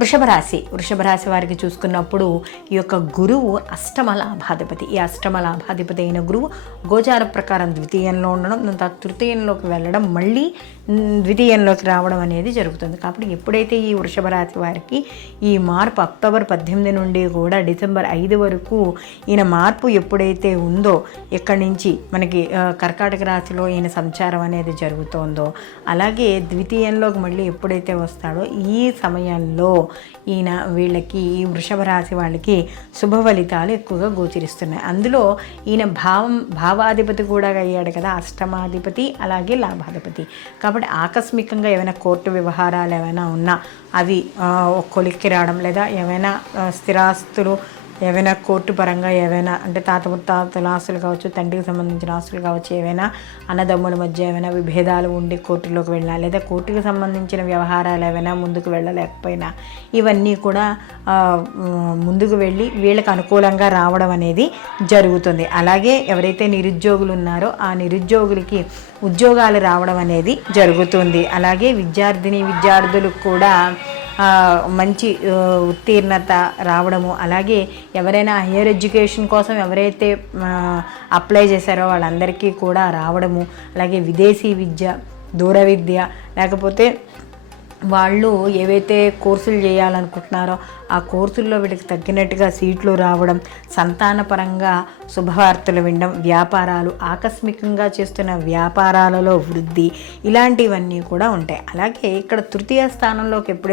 వృషభ రాశి వారికి చూసుకున్నప్పుడు ఈ యొక్క గురువు అష్టమ లాభాధిపతి. ఈ అష్టమ లాభాధిపతి అయిన గురువు గోచార ప్రకారం ద్వితీయంలో ఉండడం, తృతీయంలోకి వెళ్ళడం, మళ్ళీ ద్వితీయంలోకి రావడం అనేది జరుగుతుంది. కాబట్టి ఎప్పుడైతే ఈ వృషభ రాశి వారికి ఈ మార్పు అక్టోబర్ 18 నుండి కూడా డిసెంబర్ 5 వరకు ఈయన మార్పు ఎప్పుడైతే ఉందో, ఎక్కడి నుంచి మనకి కర్కాటక రాశిలో ఈయన సంచారం అనేది జరుగుతోందో, అలాగే ద్వితీయంలోకి మళ్ళీ ఎప్పుడైతే వస్తాడో ఈ సమయంలో ఈయన వీళ్ళకి, ఈ వృషభ రాశి వాళ్ళకి శుభ ఫలితాలు ఎక్కువగా గోచరిస్తున్నాయి. అందులో ఈయన భావాధిపతి కూడా అయ్యాడు కదా, అష్టమాధిపతి అలాగే లాభాధిపతి. కాబట్టి ఆకస్మికంగా ఏమైనా కోర్టు వ్యవహారాలు ఏమైనా ఉన్నా అవి కొలిక్కి రావడం, లేదా ఏమైనా స్థిరాస్తులు ఏవైనా కోర్టు పరంగా ఏవైనా అంటే తాత ముత్తాతల ఆస్తులు కావచ్చు, తండ్రికి సంబంధించిన ఆస్తులు కావచ్చు, ఏవైనా అన్నదమ్ముల మధ్య ఏమైనా విభేదాలు ఉండి కోర్టులోకి వెళ్ళినా, లేదా కోర్టుకు సంబంధించిన వ్యవహారాలు ఏవైనా ముందుకు వెళ్ళలేకపోయినా ఇవన్నీ కూడా ముందుకు వెళ్ళి వీళ్ళకి అనుకూలంగా రావడం అనేది జరుగుతుంది. అలాగే ఎవరైతే నిరుద్యోగులు ఉన్నారో ఆ నిరుద్యోగులకి ఉద్యోగాలు రావడం అనేది జరుగుతుంది. అలాగే విద్యార్థులకు కూడా మంచి ఉత్తీర్ణత రావడము, అలాగే ఎవరైనా హైయర్ ఎడ్యుకేషన్ కోసం ఎవరైతే అప్లై చేశారో వాళ్ళందరికీ కూడా రావడము, అలాగే విదేశీ విద్య, దూర విద్య, లేకపోతే వాళ్ళు ఏవైతే కోర్సులు చేయాలనుకుంటున్నారో ఆ కోర్సుల్లో వీళ్ళకి తగ్గినట్టుగా సీట్లు రావడం, సంతానపరంగా శుభవార్తలు వినడం, వ్యాపారాలు, ఆకస్మికంగా చేస్తున్న వ్యాపారాలలో వృద్ధి, ఇలాంటివన్నీ కూడా ఉంటాయి. అలాగే ఇక్కడ తృతీయ స్థానంలోకి ఎప్పుడైతే